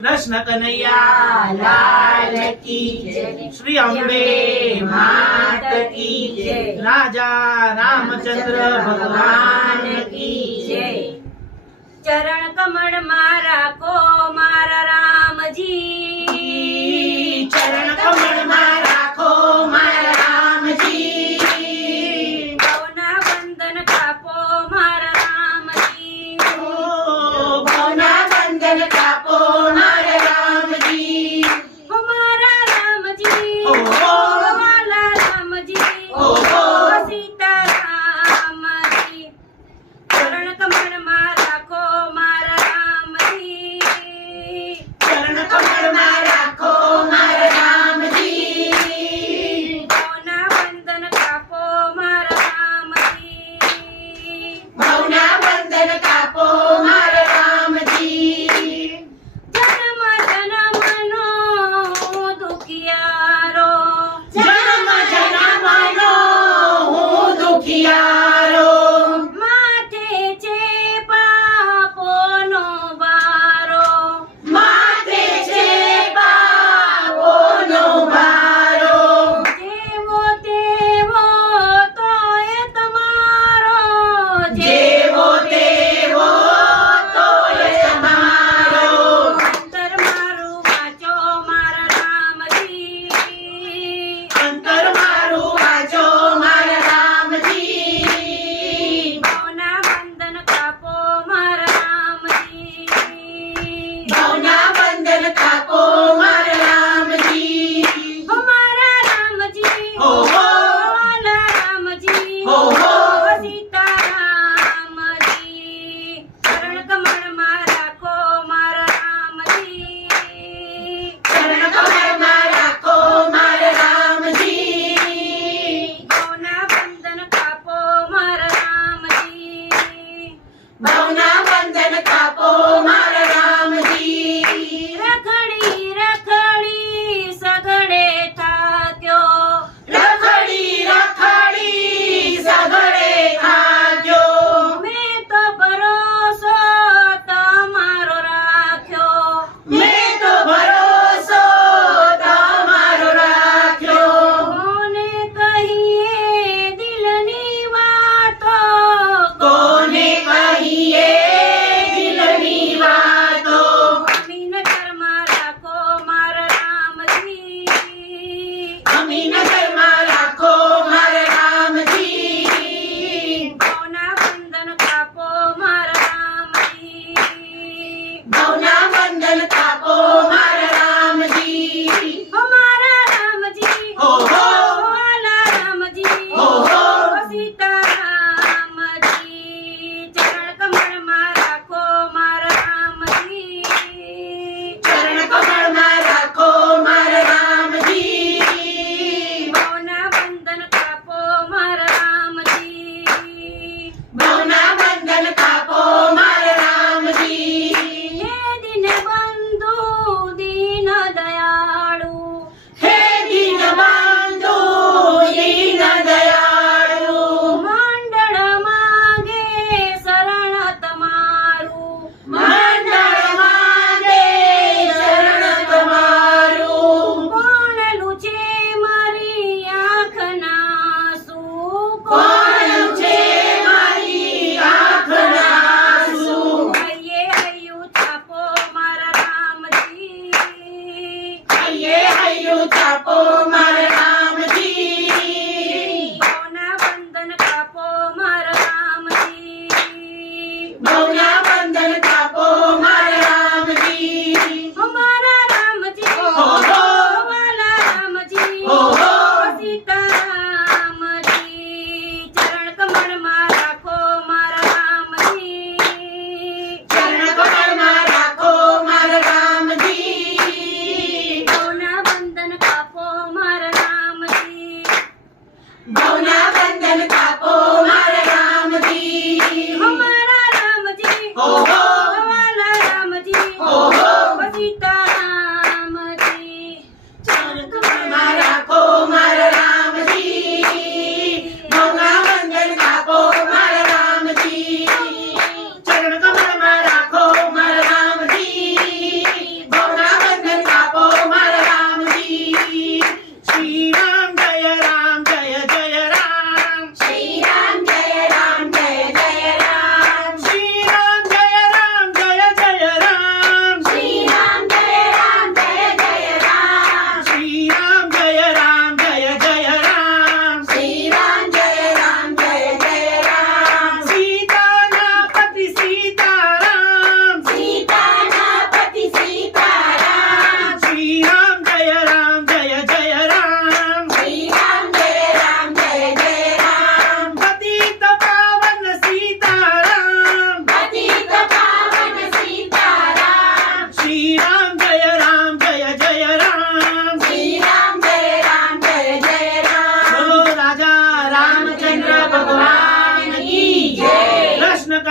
कृष्ण कन्हैया लाल की जय। श्री अम्बे मात की जय। राजा रामचंद्र भगवान की जय। चरण कमल मारा को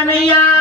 哎呀。